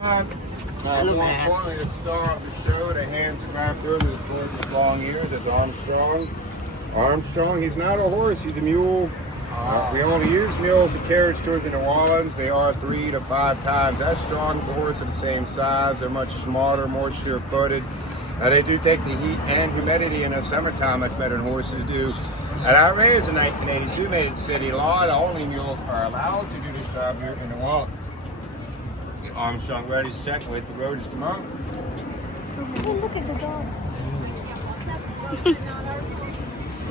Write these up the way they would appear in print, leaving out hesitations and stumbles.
More importantly, the star of the show, the handsome raccoon with gorgeous long ears, is Armstrong. Armstrong, he's not a horse, he's a mule. We only use mules at carriage tours in New Orleans. They are 3 to 5 times as strong as a horse of the same size. They're much smarter, more sure-footed. They do take the heat and humidity in the summertime much better than horses do. An outrage in 1982 made it city law that only mules are allowed to do this job here in New Orleans. Armstrong ready to check with the road just a moment. Oh, look at the dog. So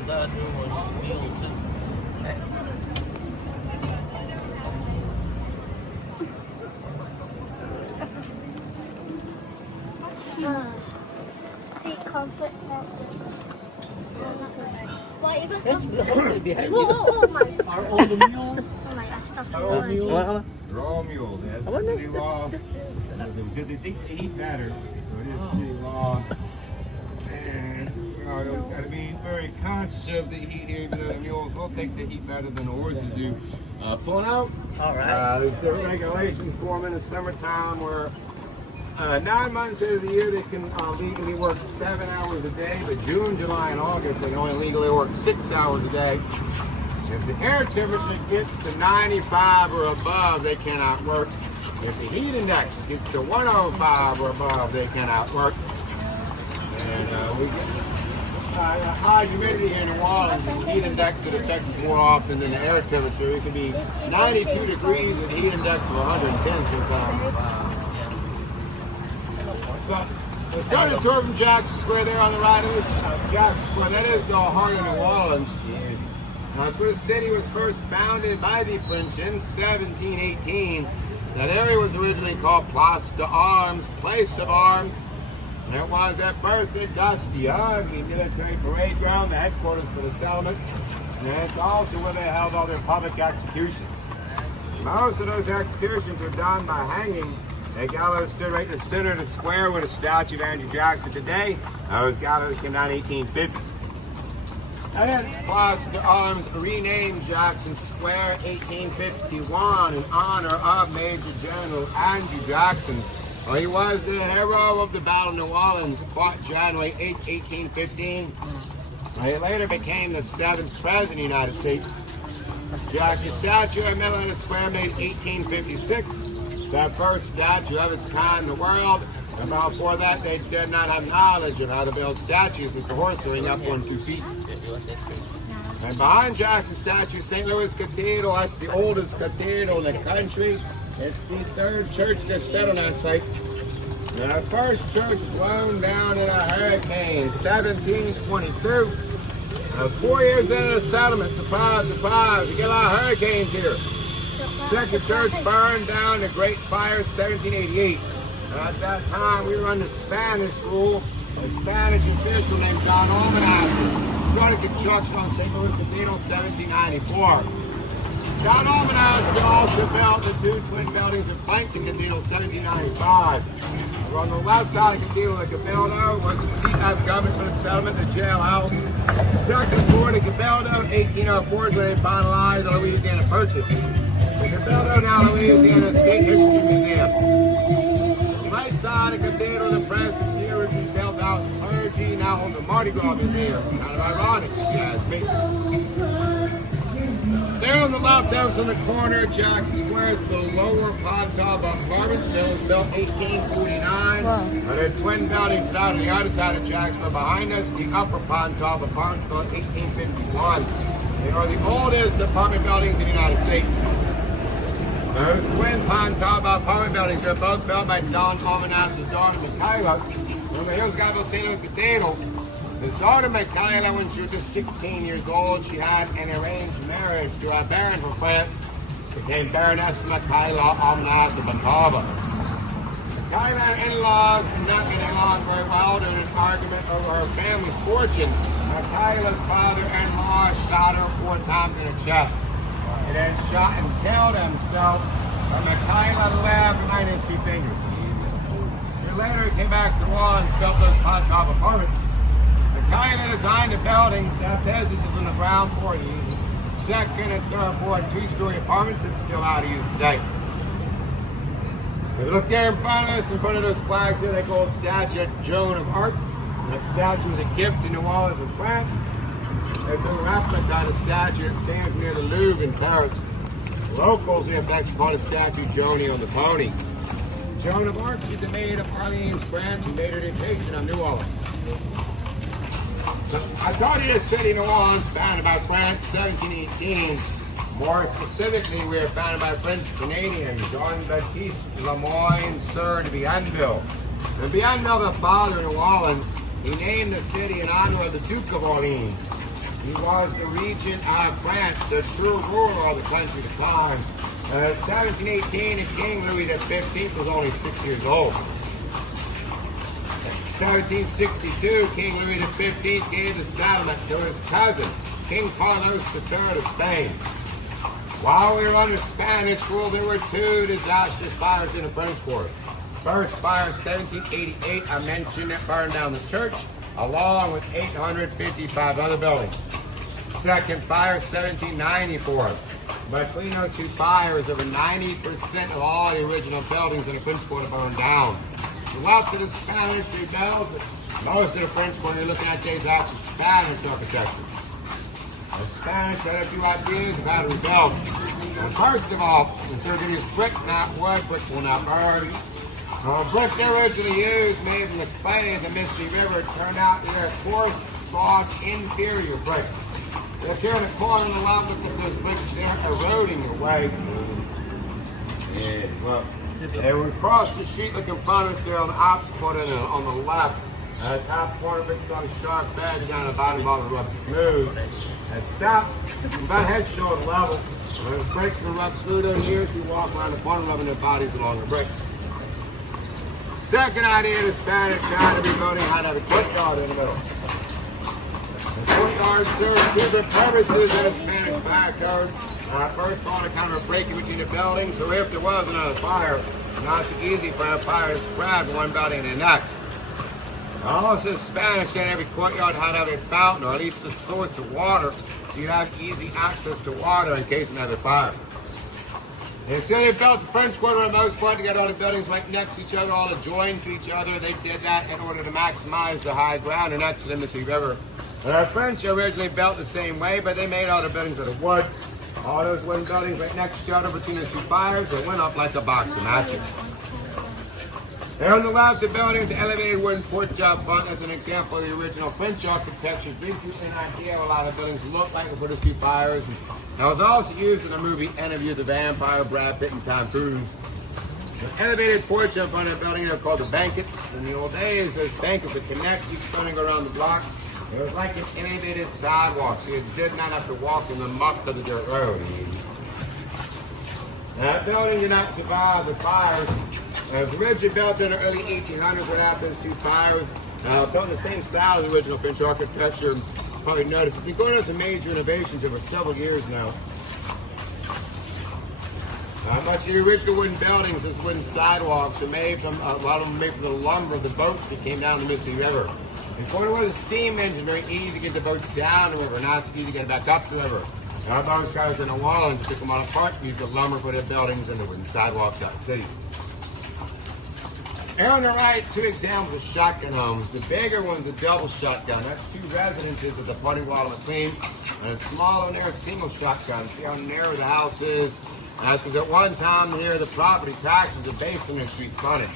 that new one is steal too. See, comfort faster. Why even Oh my. Are all the mules? Oh my, I stuffed Are all mules? They're all mules. That's the city law. Because they think they eat better, so it is city law. And you got to be very conscious of the heat here, even though the mules will take the heat better than the horses do. Pulling out. All right. There's different regulations for them in the summertime where 9 months of the year they can legally work 7 hours a day, but June, July, and August they can only legally work 6 hours a day. If the air temperature gets to 95 or above, they cannot work. If the heat index gets to 105 or above, they cannot work. And we get high humidity here in New Orleans. The heat index that affects us more often than the air temperature. It can be 92 degrees with a heat index of 110 sometimes. So, we started a tour from Jackson Square there on the right. It was Jackson Square. That is the heart of New Orleans. That's where the city was first founded by the French in 1718. That area was originally called Place d'Armes, Place of Arms. And it was at first a dusty, ugly military parade ground, the headquarters for the settlement. And it's also where they held all their public executions. Most of those executions were done by hanging. A gallows stood right in the center of the square with a statue of Andrew Jackson today. Those gallows came down in 1850. And Place d'Armes renamed Jackson Square 1851 in honor of Major General Andrew Jackson. Well, he was the hero of the Battle of New Orleans, fought January 8, 1815. He later became the 7th President of the United States. Jackson's statue at Middle Square made 1856. The first statue of its kind in the world. And before that, they did not have knowledge of how to build statues with the horse ring up 1 2 feet. And behind Jackson's statue, St. Louis Cathedral. That's the oldest cathedral in the country. It's the 3rd church that's set on that site. The first church blown down in a hurricane, 1722. 4 years into the settlement, surprise, surprise, we get a lot of hurricanes here. Second church burned down in the Great Fire, 1788. At that time, we were under Spanish rule. A Spanish official named John Almanac started construction on St. Louis Cathedral, 1794. John Almanac also built the 2 twin buildings that flanked the Cathedral, 1795. On the left side of the Cathedral, the Cabildo was the seat of government for the settlement, the jailhouse. Second floor, the Cabildo, 1804 is when they finalized the Louisiana Purchase. The Cabildo, now Louisiana State History Museum. Right side of the Cathedral, the Presbyterians is built out in clergy, now holds the Mardi Gras Museum. Kind of ironic, if you ask me. There on the left house on the corner of Jackson Square is the lower Pontauba Apartments. It was built 1849. There are twin buildings down on the other side of Jackson. Behind us, the upper Pontauba Apartments built 1851. They are the oldest apartment buildings in the United States. Those twin Pontauba apartment buildings are both built by John Almanac's daughter, Michaela. From the Hills St. Louis Cathedral. His daughter Michaela, when she was just 16 years old, she had an arranged marriage to a baron from France. Became Baroness Michaela Almanac of Pontauba. Michaela and her in-laws did not get along very well during an argument over her family's fortune. Michaela's father-in-law shot her 4 times in her chest. He then shot and killed himself. But Michaela lived minus 2 fingers. A year later, he came back to Raw and built those Pontauba apartments. Michaela designed the buildings. That this is on the ground floor. Second and third floor, 2-story apartments that's still out of use today. If you look there in front of us, in front of those flags there, they call it statue of Joan of Arc. That statue was a gift to New Orleans and France. It's a replica of the statue that stands near the Louvre in Paris. Locals here actually call the statue Joni on the pony. Joan of Arc is the maid of Orleans, France, who made her dictation of New Orleans. So, I told you the city of New Orleans, founded by France, 1718. More specifically, we were founded by French Canadians, Jean-Baptiste Lemoyne Sir de Bienville. And Bienville, the father of New Orleans, he named the city in honor of the Duke of Orleans. He was the regent of France, the true ruler of the country at the time. 1718, and King Louis XV was only 6 years old. 1762, King Louis XV gave the settlement to his cousin, King Carlos III of Spain. While we were under Spanish rule, there were two disastrous fires in the French Quarter. First fire, 1788, I mentioned, that burned down the church, along with 855 other buildings. Second fire, 1794. Between those two fires, over 90% of all the original buildings in the French Quarter burned down. The left of the Spanish rebels, most of the French Quarter, you're looking at these actually Spanish architecture. The Spanish had a few ideas of how to rebuild. Well, first of all, instead of using brick, not wood, brick will not burn. Brick they originally used, made from the clay of the Mississippi River, turned out to be a coarse, soft, inferior brick. If you're in the corner on the left, looks like those bricks there eroding away. Yeah, well, and we crossed the street looking front of us there on the opposite corner on the left. Top corner, bricks on a sharp bed, down the bottom of the rough smooth. And stop, about head shoulder level. When the bricks and rough smooth in here, as you walk around the corner, rubbing their bodies along the bricks. Second idea, the Spanish had to be building had to have a courtyard in the middle. The courtyard served two good purposes in the Spanish backyard. First of all, to kind of a break in between the buildings, so if there was another fire, not so easy for a fire to spread from one building to the next. Also, the Spanish said every courtyard had to have a fountain, or at least a source of water, so you have easy access to water in case of another fire. They said they built the French Quarter for the most part to get all the buildings right next to each other, all adjoined to each other. They did that in order to maximize the high ground and next to the Mississippi River. The French originally built the same way, but they made all the buildings out of wood. All those wooden buildings right next to each other between the two fires, they went up like a box of matches. There on the left, the building with the elevated wooden porch up front as an example of the original French architecture. Gives you an idea of a lot of buildings look like before the two fires. And that was also used in the movie Interview with the Vampire, Brad Pitt and Tom Cruise. The elevated porch up front of the building, they're called the banquets. In the old days, those banquets would connect each building around the block. It was like an elevated sidewalk, so you did not have to walk in the muck of the dirt road. That building did not survive the fires. It was originally built in the early 1800s without those two fires. Built in the same style as the original French architecture. You probably noticed it's been going on some major innovations over several years now. Much of the original wooden buildings, those wooden sidewalks, are made from, a lot of them made from the lumber of the boats that came down the Mississippi River. And according to the steam engine, very easy to get the boats down the river, not so easy to get it back up the river. Our boats guys in New Orleans took them all apart and used the lumber for their buildings and the wooden sidewalks out of the city. Here on the right, two examples of shotgun homes. The bigger one's a double shotgun. That's two residences at the party wall in between. And a smaller narrow single shotgun. See how narrow the house is? Because at one time here, the property taxes are based on the street frontage.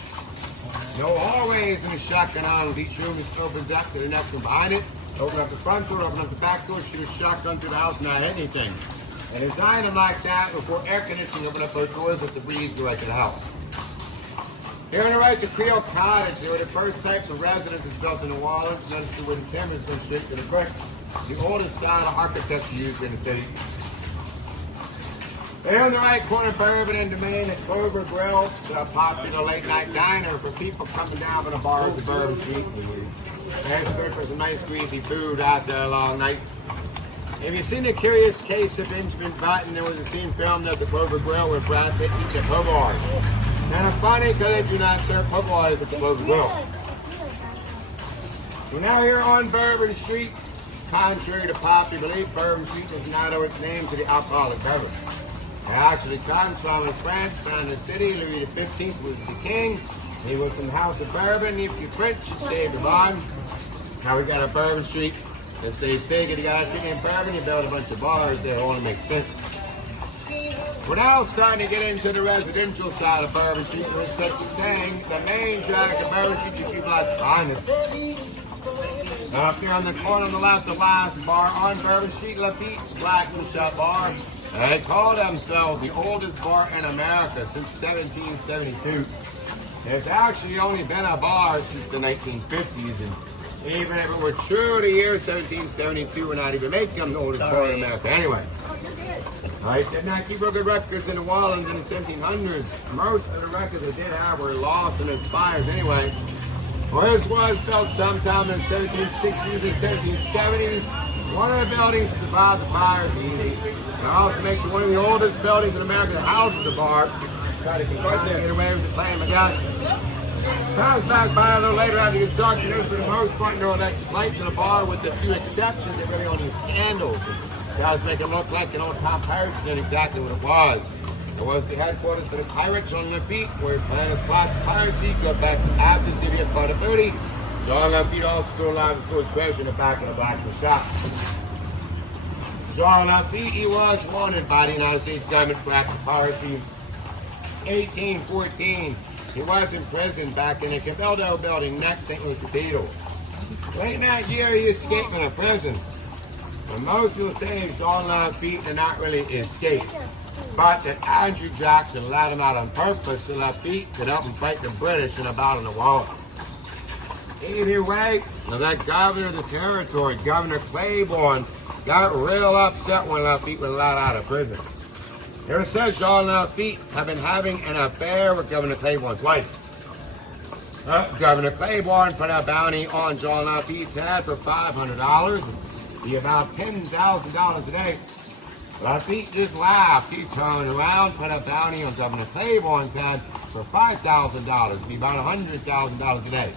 No hallways in the shotgun homes. Each room just opens up to the next one behind it. Open up the front door, open up the back door, shoot a shotgun through the house, not anything. And design them like that before air conditioning, open up those doors, let the breeze go right to the house. Here on the right, the Creole cottage. They were the first types of residences built in New Orleans. Notice the wooden timbers going straight to the bricks. The oldest style of architecture used in the city. Here on the right corner, Bourbon and Domain at Clover Grill. It's a popular late night diner for people coming down from the bars of Bourbon Street. There's good for some nice greasy food out there a long night. Have you seen The Curious Case of Benjamin Button? There was a scene filmed at the Clover Grill where Brad Pitt eats a po' boy. Now it's funny because they do not serve po' boys at the Clover Grill. We're now here on Bourbon Street. Contrary to popular belief, Bourbon Street does not owe its name to the alcoholic beverage. It actually comes from France, found the city. Louis XV was the king. He was from the House of Bourbon. If you're French, you say the bond. Now we got a Bourbon Street. If they figured you got a city in Bourbon, you build a bunch of bars. That only makes sense. We're now starting to get into the residential side of Bourbon Street. There's such a thing. The main drag of Bourbon Street, you keep like behind us. Up here on the corner on the left, the last bar on Bourbon Street, Lafitte's Black and Shop Bar. They call themselves the oldest bar in America since 1772. It's actually only been a bar since the 1950s, and even if it were true the year 1772, we're not even making them the oldest bar in America anyway. Right, did not keep real good records in the Wallens in the 1700s. Most of the records they did have were lost in its fires anyway. Well, this was built sometime in the 1760s and 1770s. One of the buildings to survive the fires easy. It also makes it one of the oldest buildings in America that houses the bar. Try to get away with the claim, I guess. Comes back by a little later after it gets dark. There's for the most part no electric lights in the bar, with a few exceptions. They really only use candles. It does make it look like an old-time pirate than exactly what it was. It was the headquarters for the pirates on Lafitte, where planners plotted piracy, go back to Athens, give you a part of booty. John Lafitte also still allowed to store treasure in the back of the back of the shop. John Lafitte, he was wanted by the United States government for active piracy. 1814, he was in prison back in the Cabildo building next to St. Louis Cathedral. Late in that year, he escaped from prison. And most people say Jean Lafitte did not really escape, but that Andrew Jackson let him out on purpose so Lafitte could help him fight the British in a battle in the wall. Either way, that governor of the territory, Governor Claiborne, got real upset when Lafitte was let out of prison. It says Jean Lafitte had been having an affair with Governor Claiborne's wife. Governor Claiborne put a bounty on Jean Lafitte's head for $500, be about $10,000 a day. Lafitte just laughed. He turned around, put a bounty on Governor Claiborne's head for $5,000, be about $100,000 a day.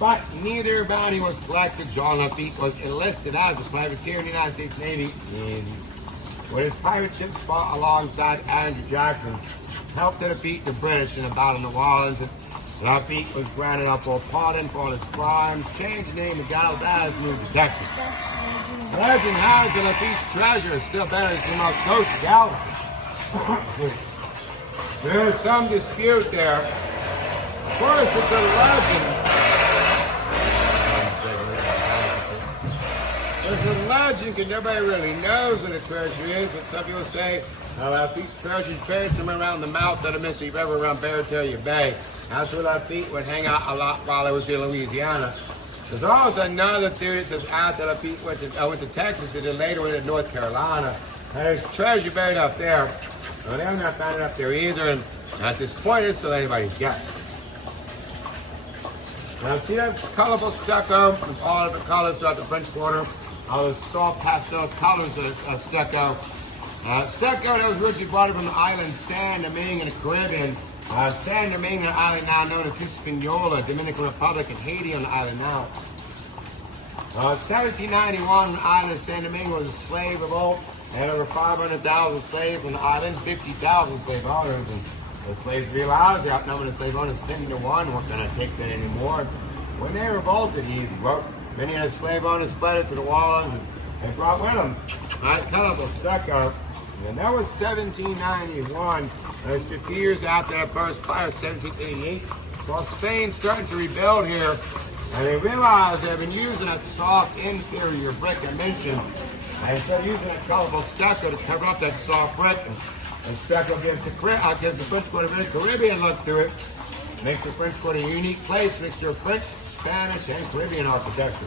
But neither bounty was collected. Jean Lafitte was enlisted as a privateer in the United States Navy. When his pirate ships fought alongside Andrew Jackson, helped to defeat the British in a battle in the Wallens, Lafitte was granted up for pardon for his crimes, changed his name to Galvez, moved to Texas. Legend has that Lafitte's treasure is still buried in the coast of Galvez. There's some dispute there. Of course, it's a legend. There's a legend because nobody really knows what a treasure is, but some people say Lafitte's treasure is buried somewhere around the mouth of the Mississippi River around Barataria Bay. That's where Lafitte would hang out a lot while I was in Louisiana. There's also another theory that says after Lafitte went to Texas and then later went to North Carolina. And there's treasure buried up there. Well, they're not found it up there either, and at this point, it's still anybody's guess. Now, see that colorful stucco with all of the colors throughout the French Quarter? All the soft pastel colors of stucco. Stucco that was originally brought from the island San Domingue in the Caribbean. San Domingue, an island now known as Hispaniola, Dominican Republic, and Haiti on the island now. 1791, the island of San Domingue was a slave revolt. They had over 500,000 slaves on the island, 50,000 slave owners. And the slaves realized they're outnumbered the slave owners 10 to 1, weren't going to take that anymore. When they revolted, many of the slave owners fled into the Wallens and brought with them colorful stucco. And that was 1791. That's 50 years after that first fire, 1788. Well, Spain's starting to rebuild here, and they realized they've been using that soft interior brick I mentioned. And instead of using that colorful stucco to cover up that soft brick, and stucco gives the French Quarter a very Caribbean look to it. Makes the French Quarter a unique place, mixture of French, Spanish, and Caribbean architecture.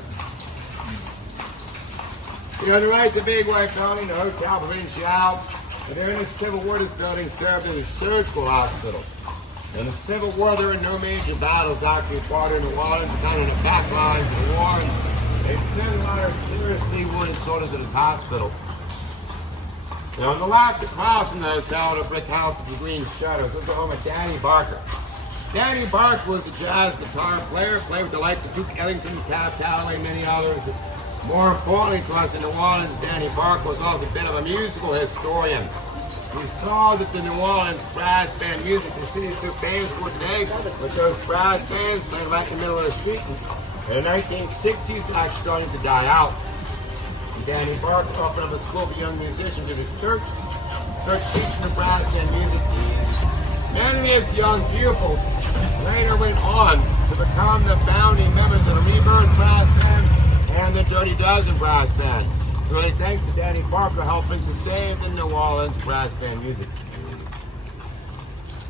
You know, to right, the big white building, the Hotel Provincial. There in the Civil War, this building served as a surgical hospital. In the Civil War, there were no major battles actually fought in the Wallens, kind of in the back lines of the war. And they sent a lot of seriously wounded soldiers to this hospital. You know, on the left across from the hotel, the brick house with the green shutters, this is the home of Danny Barker. Danny Barker was a jazz guitar player, played with the likes of Duke Ellington, Cab Calloway, and many others. More importantly to us in New Orleans, Danny Barker was also a bit of a musical historian. We saw that the New Orleans brass band music, the city is so famous for today, with those brass bands playing right in the middle of the street. In the 1960s, it's actually starting to die out. And Danny Barker opened up a school for young musicians at his church, started teaching the brass band music. Many of his young pupils later went on to become the founding members of the Rebirth Brass Band and the Dirty Dozen Brass Band. Really thanks to Danny Barker helping to save the New Orleans brass band music.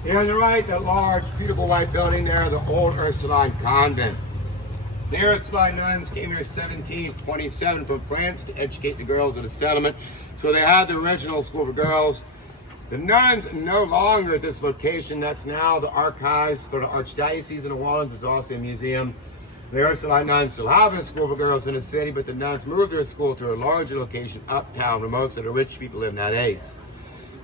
Here on the right, that large, beautiful white building there, the old Ursuline Convent. The Ursuline nuns came here in 1727 from France to educate the girls of the settlement. So they had the original school for girls. The nuns no longer at this location. That's now the archives for the Archdiocese of New Orleans. There's also a museum. The Ursuline nuns still have a school for girls in the city, but the nuns moved their school to a larger location uptown where most of the rich people live nowadays.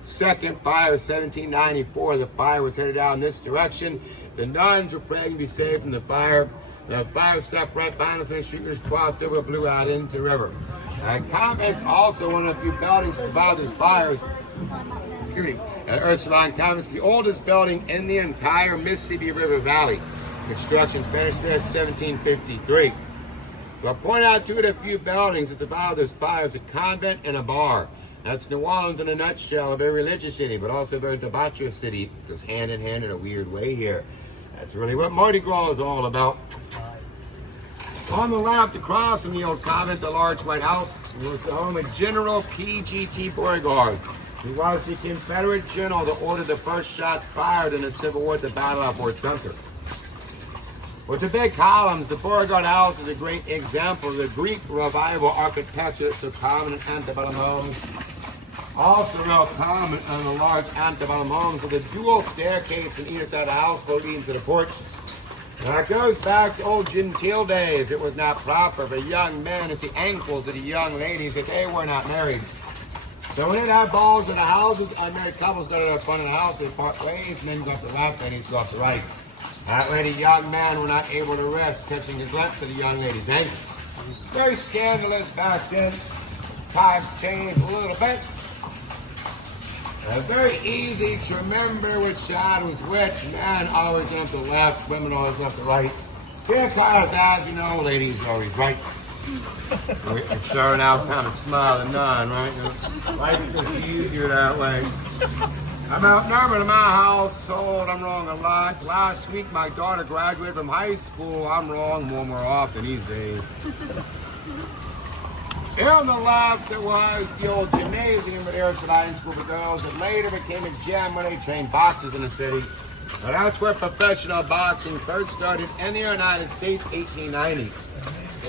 Second fire, 1794, the fire was headed down this direction. The nuns were praying to be saved from the fire. The fire stopped right behind us and the street was crossed over, blew out into the river. Convent's also one of the few buildings that survived these fires. Ursuline Convent's the oldest building in the entire Mississippi River Valley. Construction finished there in 1753. So I'll point out two of the few buildings that survived this fire: a convent and a bar. That's New Orleans in a nutshell, a very religious city, but also a very debaucherous city. It goes hand in hand in a weird way here. That's really what Mardi Gras is all about. On the left, across from the old convent, the large white house, was the home of General P.G.T. Beauregard, who was the Confederate general that ordered the first shots fired in the Civil War at the Battle of Fort Sumter. With the big columns, the Beauregard House is a great example of the Greek revival architecture that's so common in antebellum homes. Also real common in the large antebellum homes with a dual staircase on either side of the house leading to the porch. Now it goes back to old genteel days. It was not proper for young men to see ankles of the young ladies if they were not married. So when it had balls in the houses, unmarried couples got in front of the house, they part ways, men go up the left, ladies go up the right. That way the young man were not able to rest, touching his left to the young lady's ankle. Very scandalous back then. Times changed a little bit. Very easy to remember which side was which. Men always went up the left, women always up the right. Because, as you know, ladies are always right. We're starting out kind of smiling none, right? Life is just easier that way. I'm outnumbered in my household. I'm wrong a lot. Last week, my daughter graduated from high school. I'm wrong more often these days. Here on the left, there was the old gymnasium at Ursuline School for Girls. It later became a gym where they trained boxers in the city. But that's where professional boxing first started in the United States, 1890.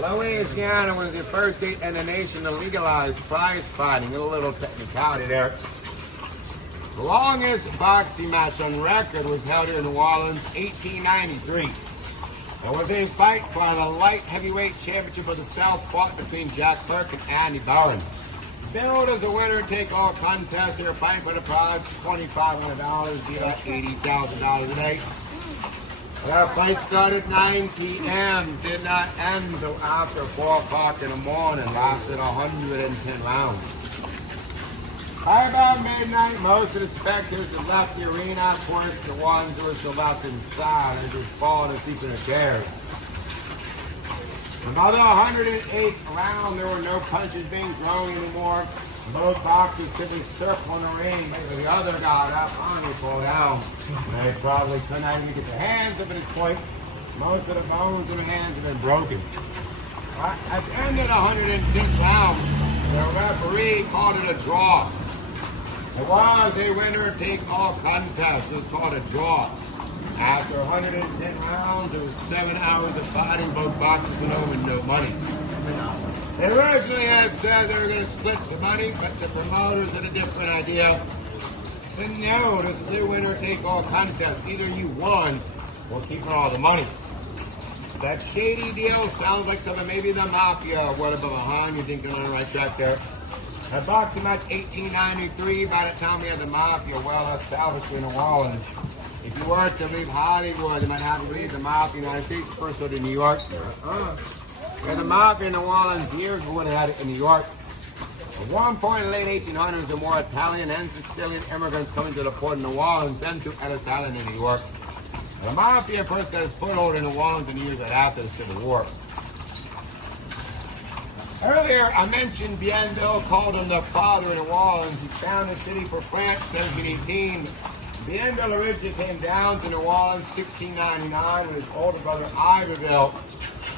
Louisiana was the first state in the nation to legalize prize fighting. A little technicality there. The longest boxing match on record was held here in New Orleans, 1893. And was a fight for the light heavyweight championship of the South fought between Jack Burke and Andy Bowen. Billed as a winner-take-all contest, they were fighting for the prize $2,500, be about $80,000 a day. That fight started at 9 p.m., did not end until after 4 o'clock in the morning, lasted 110 rounds. By about midnight, most of the spectators had left the arena. Of course, the ones who were still left inside had just fallen asleep in their chairs. About the 108th round, there were no punches being thrown anymore. Both boxers simply circling the ring, making the other guy that finally fall down. They probably could not even get their hands up at this point. Most of the bones in their hands have been broken. At the end of the 106th round, the referee called it a draw. It was a winner-take-all contest. It was called a draw. After 110 rounds, it was 7 hours of fighting. Both boxers went home with no money. They originally had said they were going to split the money, but the promoters had a different idea. Said, no, this is a winner-take-all contest. Either you won, or keep all the money. That shady deal sounds like something maybe the mafia would have been behind. You think you're on the right track there? That boxing match 1893, by the time we had the mafia well established in New Orleans. If you were to leave Hollywood, you might have to leave the mafia in the United States, first go to New York. Yeah, the mafia in New Orleans years we would have had it in New York. At one point in the late 1800s, there were more Italian and Sicilian immigrants coming to the port of New Orleans than to Ellis Island in New York. The Mafia first got his foothold in New Orleans in the years after the Civil War. Earlier, I mentioned Bienville called him the father of New Orleans. He founded the city for France, 1718. Bienville originally came down to New Orleans 1699 with his older brother Iberville.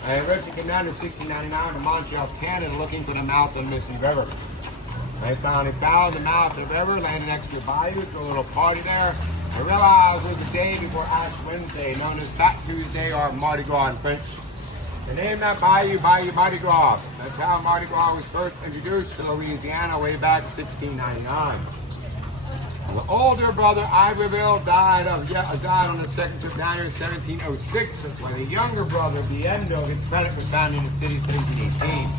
He originally came down in 1699 to Montreal, Canada, looking for the mouth of the Mississippi River. They found the mouth of the river, landed next to a bayou, threw a little party there. I realized it was the day before Ash Wednesday, known as Fat Tuesday or Mardi Gras in French. They named that bayou Mardi Gras. That's how Mardi Gras was first introduced to Louisiana way back in 1699. The older brother Iberville died on the second trip down here in 1706. That's why the younger brother Bienville gets credit for founding the city in 1718.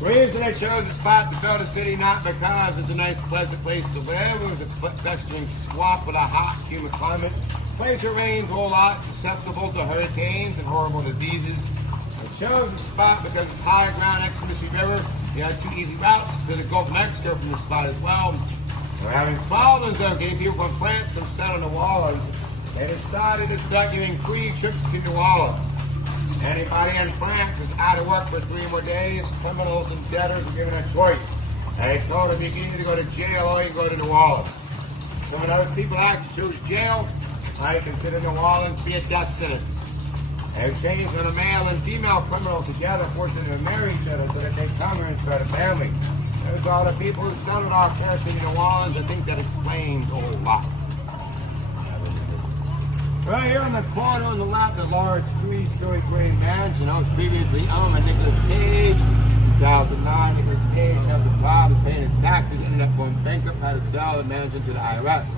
The reason they chose the spot to build a city not because it's a nice, pleasant place to live. It was a festering swamp with a hot, humid climate. The place where rains a whole lot, susceptible to hurricanes and horrible diseases. They chose the spot because it's higher ground next to the Mississippi River. You had two easy routes to the Gulf of Mexico from this spot as well. We're having problems though, getting people from France to settle New Orleans. They decided to start giving free trips to New Orleans. Anybody in France was out of work for 3 more days. Criminals and debtors were given a choice. They told them you can either go to jail or you can go to New Orleans. So when those people actually chose jail, I consider New Orleans to be a death sentence. They changed when a male and female criminal together, forced them to marry each other so that they come here and start a family. Those are the people who settled our fair city New Orleans. I think that explains a whole lot. Right here on the corner on the left, a large 3-story gray mansion. That was previously owned by Nicolas Cage. 2009, Nicolas Cage has a problem paying his taxes, ended up going bankrupt, had to sell the mansion to the IRS.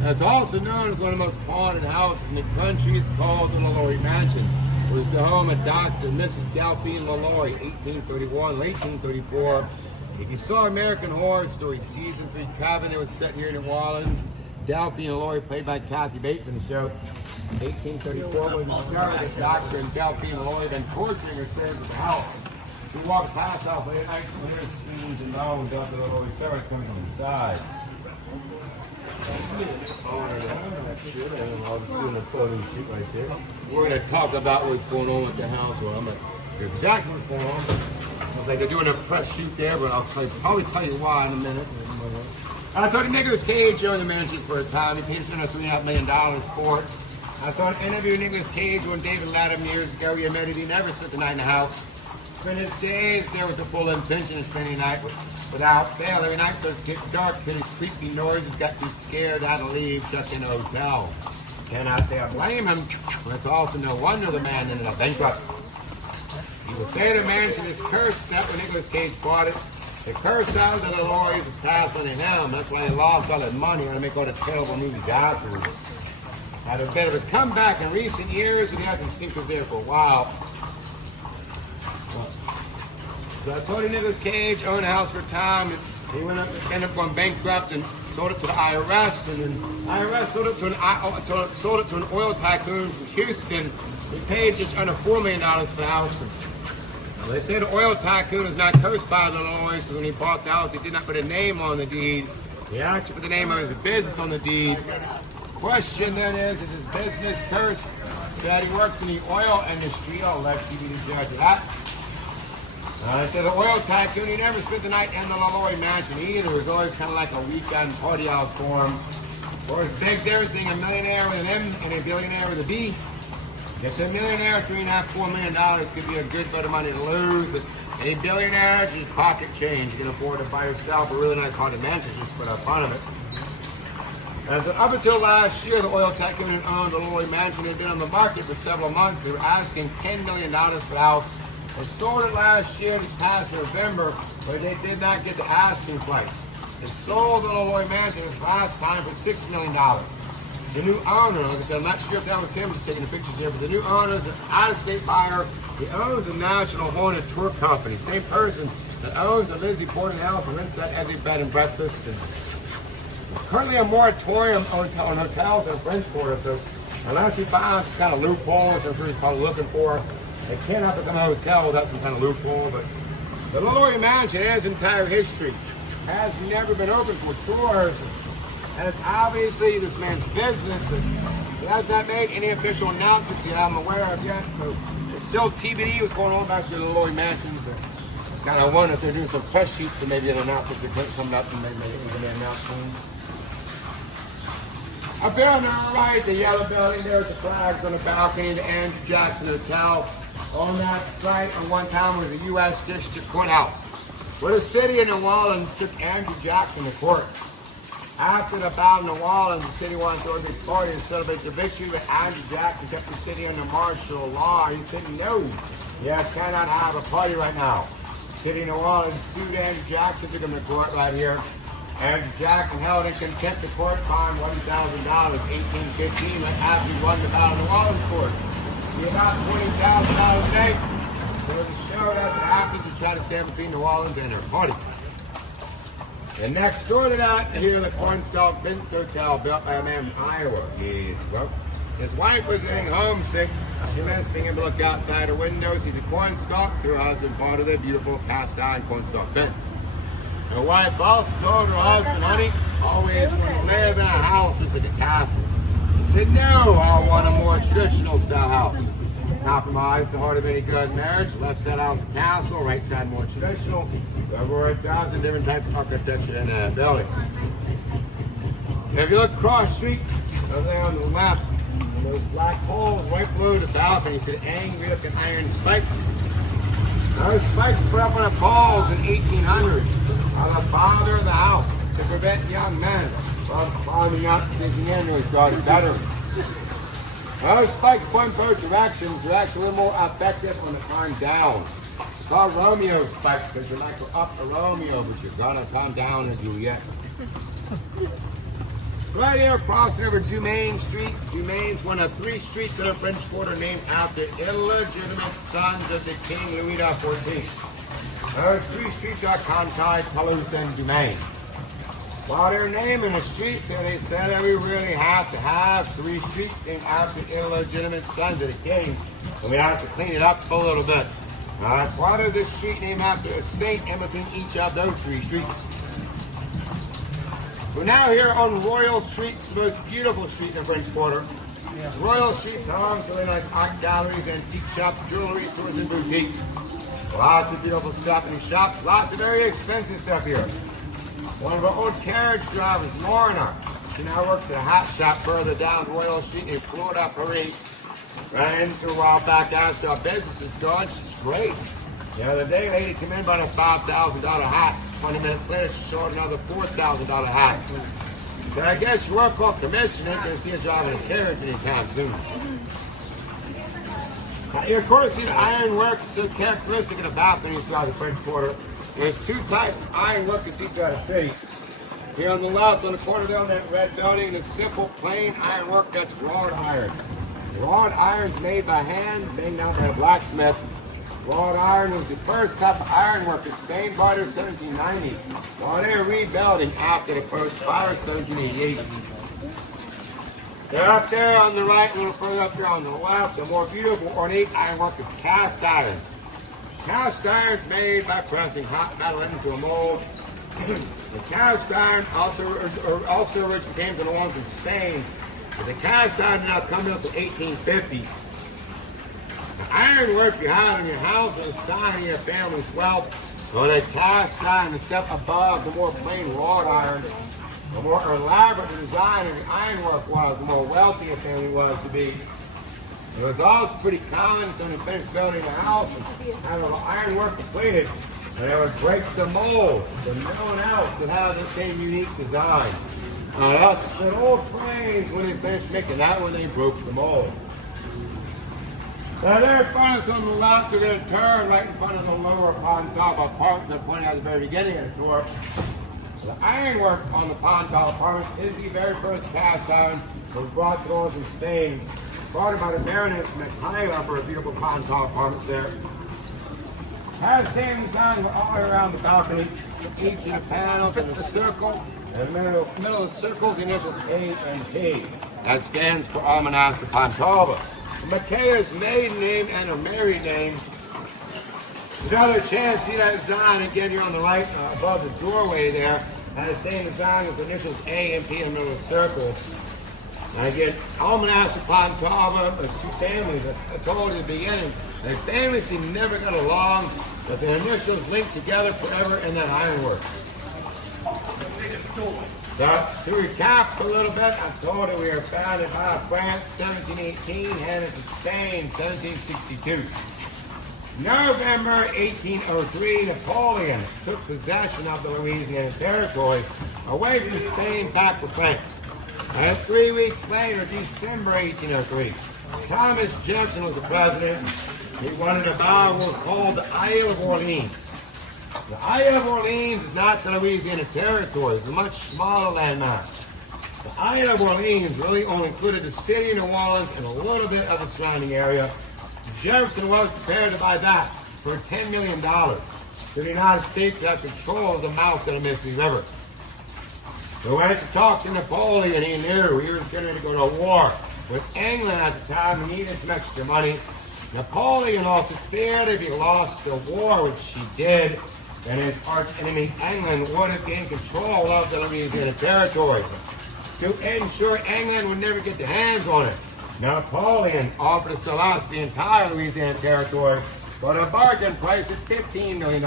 And it's also known as one of the most haunted houses in the country. It's called the LaLaurie Mansion. It was the home of Dr. and Mrs. Delphine LaLaurie, 1831 1834. If you saw American Horror Story Season 3 Cabin, it was set here in New Orleans. Delphine LaLaurie, played by Kathy Bates in the show. 1834, when we discovered this doctor and Delphine LaLaurie been torturing her servants at the house. She walked past the house late at night when there were screams and moans after the LaLaurie servants coming from the side. We're going to talk about what's going on with the house. Well, I'm going to hear exactly what's going on. It's like they're doing a press shoot there, but I'll probably tell you why in a minute. I thought Nicolas Cage owned the mansion for a time. He paid $3.5 million for it. I saw an interview with Nicolas Cage when David let him years ago. He admitted he never spent the night in the house. Spent his days there with the full intention of spending the night without fail. Every night so it's getting dark, hearing creepy noises, got too scared, had to leave, shut in a hotel. Cannot say I blame him, but it's also no wonder the man ended up bankrupt. He would say the mansion is cursed that when Nicolas Cage bought it. The curse out of the lawyers is passed on to him. That's why he lost all that money and make all the terrible movies afterwards. Had a bit of a comeback in recent years, and he hasn't stinked was there for a while. So I told you Nicolas Cage owned a house for a time. He ended up going bankrupt and sold it to the IRS, and then IRS sold it to an oil tycoon from Houston. He paid just under $4 million for the house. They say the oil tycoon is not cursed by the lawyers, so when he bought the house, he did not put a name on the deed. He actually put the name of his business on the deed. Question then is his business cursed? Said he works in the oil industry. I'll let you be the judge of that. I said the oil tycoon, he never spent the night in the LaLaurie mansion either. It was always kind of like a weekend party house for him. Or his big difference being a millionaire with an M and a billionaire with a B. Guess a millionaire, $3.5–4 million could be a good bit of money to lose. But a billionaire, just pocket change. You can afford to buy yourself a really nice haunted mansion just put up front of it. And so up until last year, the oil tycoon who owned the LaLaurie mansion had been on the market for several months. They were asking $10 million for the house. They sold it last year, this past November, but they did not get the asking price. They sold the LaLaurie mansion this last time for $6 million. The new owner, like I said, I'm not sure if that was him, just taking the pictures here, but the new owner is an out-of-state buyer. He owns a national haunted tour company. Same person that owns the Lizzie Borden house and rents that as a bed and breakfast. And currently a moratorium on hotels in the French Quarter, so unless he finds some kind of loophole, which I'm sure he's probably looking for, it cannot become a hotel without some kind of loophole, but The Lilloye Mansion has entire history. Has never been open for tours. And it's obviously this man's business. But he has not made any official announcements that I'm aware of yet. So it's still TBD what's going on back to the Lilloye Mansion. So it's kind of wonder if they're doing some press sheets so maybe an announcement coming up and maybe they can announce soon. Up there on the right, the yellow building, there's the flags on the balcony, the Andrew Jackson Hotel. On that site, at one time, was the U.S. District Courthouse, where the city of New Orleans took Andrew Jackson to court. After the battle of New Orleans, the city wanted to organize a party to celebrate the victory, but Andrew Jackson kept the city under martial law. He said, no, you cannot have a party right now. The city of New Orleans sued Andrew Jackson, took him to court right here. Andrew Jackson held in contempt of court, fined $1,000, 1815, after he won the battle of New Orleans court. He about $20,000 a day. So the show doesn't happen to try to stand between New Orleans and their party. And next door to that, here the Cornstalk Vince Hotel, built by a man from Iowa. Well, his wife was getting homesick. She missed being able to look outside her window, see the cornstalks. Her husband bought her the beautiful cast iron Cornstalk Vince. Her wife also told her husband, honey, always want to live in a house that's at the castle. He said, no, I want a more traditional style house. Compromise the heart of any good marriage. Left side house a castle, right side more traditional. There were 1,000 different types of architecture in that building. Now, if you look across the street, over there on the left, those black holes right below the balcony, you see the angry looking iron spikes. Those spikes put up on the poles in 1800s by the father of the house to prevent young men from climbing up, sneaking in to his daughter's bedroom. Those spikes point both directions. They're actually a little more effective on the climb down. It's called Romeo spikes because you like to up the Romeo, but you're gonna come down and Juliet. Right here, crossing over Dumaine Street. Dumaine's one of 3 streets in the French Quarter named after illegitimate sons of the King Louis XIV. Those 3 streets are Conti, Toulouse, and Dumaine. While they're naming the streets, they said that we really have to have 3 streets named after illegitimate sons of the King, and we have to clean it up a little bit. Part of this street named after a saint in between each of those 3 streets. We're now here on Royal Street, the most beautiful street in the French Quarter. Royal Street's home to really nice art galleries, antique shops, jewelry stores, and boutiques. Lots of beautiful stuff in these shops, lots of very expensive stuff here. One of our old carriage drivers, Lorna, she now works at a hat shop further down Royal Street in Florida, Paris. Ran into a while back, asked how business is going. She's great. The other day, lady came in bought a $5,000 hat. 20 minutes later, she showed another $4,000 hat. So I guess you work off commission, ain't gonna see her driving a carriage anytime soon. Here, of course, see the ironwork is so characteristic of the balcony throughout the French Quarter. There's 2 types of ironwork you see throughout the city. Here on the left, on the corner there, on that red building, the simple, plain ironwork, that's wrought iron. Wrought iron's made by hand, made out by a blacksmith. Wrought iron was the first type of ironwork in Spain, bought in 1790, while they were rebuilding after the first fire in 1788. They're up there on the right, a little further up there on the left, the more beautiful ornate ironwork is cast iron. Cast iron is made by pressing hot metal into a mold. The cast iron also came to the ones in Spain. But the cast iron now coming up to 1850. The ironwork you have in your house is a sign of your family's wealth. So the cast iron, the step above, the more plain wrought iron, the more elaborate the design of the ironwork was, the more wealthy a family was to be. It was also pretty common, so when they finished building a house and had all the ironwork completed, and they would break the mold, so no one else would have the same unique design. That's the old phrase when they finished making that one, they broke the mold. Now there in front of us on the left, we're going to turn right in front of the lower pond top apartments I pointed out at the very beginning of the tour. The ironwork on the pond top apartments is the very first cast iron that was brought to us in Spain. Brought by the Baroness McHyla for a beautiful pond top apartments there. Has the same design all the way around the balcony. Each of the panels in a circle. In the middle of the circles, the initials A and P. That stands for Almanaz de Pontalba. Micaela's maiden name and her married name Another chance, see that design again here on the right above the doorway there. Had the same design with the initials A and P in the middle of the circle. And again, Almanac upon Tava, two families. I told you at the beginning, the families seem never got along, but their initials linked together forever in that ironwork. So, to recap a little bit, I told you we were founded by France 1718, handed to Spain 1762. November 1803, Napoleon took possession of the Louisiana Territory away from Spain back to France. And 3 weeks later, December 1803, Thomas Jefferson was the president. He wanted to buy what was called the Isle of Orleans. The Isle of Orleans is not the Louisiana Territory. It's a much smaller landmass. The Isle of Orleans really only included the city of New Orleans and a little bit of the surrounding area. Jefferson was prepared to buy that for $10 million. So the United States would have control of the mouth of the Mississippi River. So when to talk to Napoleon, he knew he was going to go to war with England at the time. He needed some extra money. Napoleon also feared if he lost the war, which he did, then his arch enemy England would have gained control of the Louisiana Territory. To ensure England would never get their hands on it, Napoleon offered to sell us the entire Louisiana Territory for a bargain price of $15 million.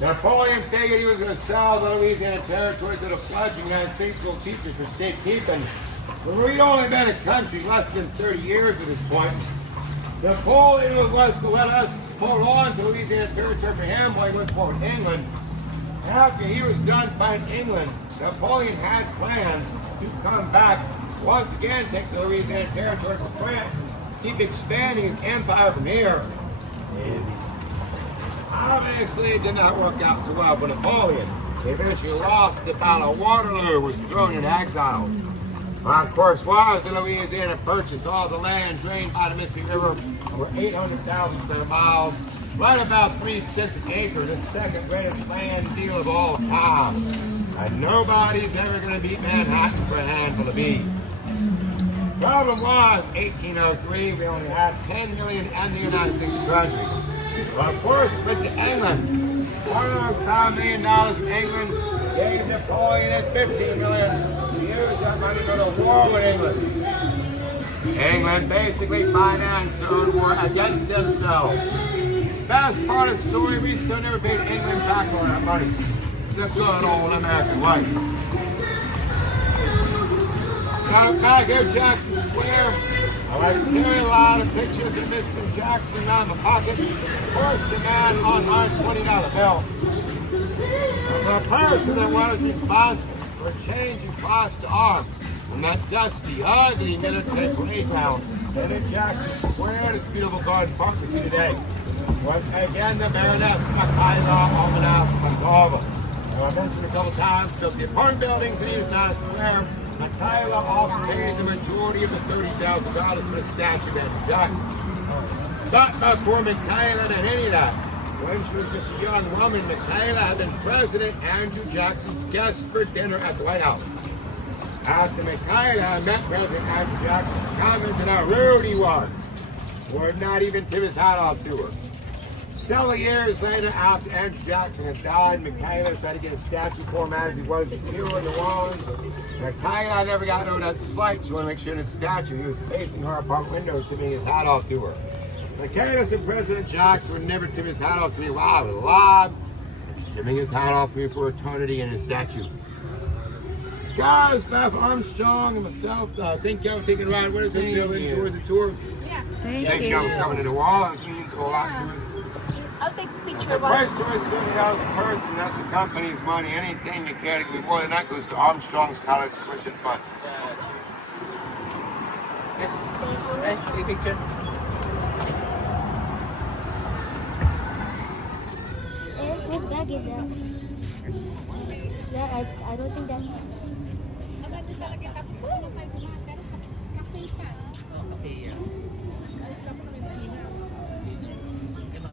Napoleon figured he was going to sell the Louisiana Territory to the fledgling United States school teachers for safekeeping. But we'd only been a country less than 30 years at this point. Napoleon was going to let us hold on to Louisiana Territory for him while he went forward England. After he was done fighting England, Napoleon had plans to come back, once again take the Louisiana Territory from France, keep expanding his empire from here. Obviously, it did not work out so well, but Napoleon eventually lost the Battle of Waterloo, was thrown in exile. Of course, was the Louisiana Purchase, all the land drained by the Mississippi River, over 800,000 square miles, right about 3 cents an acre, the second greatest land deal of all time. And nobody's ever going to beat Manhattan for a handful of bees. Problem was, 1803, we only had 10 million in the United States Treasury. Well, of course, went to England. $105 million from England gave Napoleon at $15 million. He used that money to go to war with England. England basically financed their own war against themselves. Best part of the story, we still never paid England back all that money. The good old American life. Now back here at Jackson Square, I like to carry a lot of pictures of Mr. Jackson around my pocket. First, the man on my $20 bill. The person that was responsible for changing across the arms from that dusty, ugly military playground and in Jackson Square, this beautiful garden park we see today, was again the Baroness Michaela Almanac. I mentioned a couple times, built the apartment buildings in East Square. Michaela also paid the majority of the $30,000 for the statue of Andrew Jackson. But before Michaela did any of that, when she was just a young woman, Michaela had been President Andrew Jackson's guest for dinner at the White House. After Michaela met President Andrew Jackson, commented how rude he was, would not even tip his hat off to her. Several years later, after Andrew Jackson had died, Michaela tried to get a statue for him as he was here in New Orleans. Michaela never got over that slight. She wanted to make sure the statue, he was facing her apartment window, tipping his hat off to her. Michaela said President Jackson would never tip his hat off to me while I was alive, tipping his hat off to me for eternity in his statue. Guys, Beth Armstrong and myself, thank y'all for taking a ride with us. Hope you enjoyed the tour. Yeah. Thank Y'all for you. coming to New Orleans. You can go a lot to us. I'll take the The picture. price tour is $50 a person. That's the company's money. Anything you care to be more than that goes to Armstrong's college tuition fund. Nice, see picture. Whose bag is that? Yeah, I don't think that's. Okay, yeah.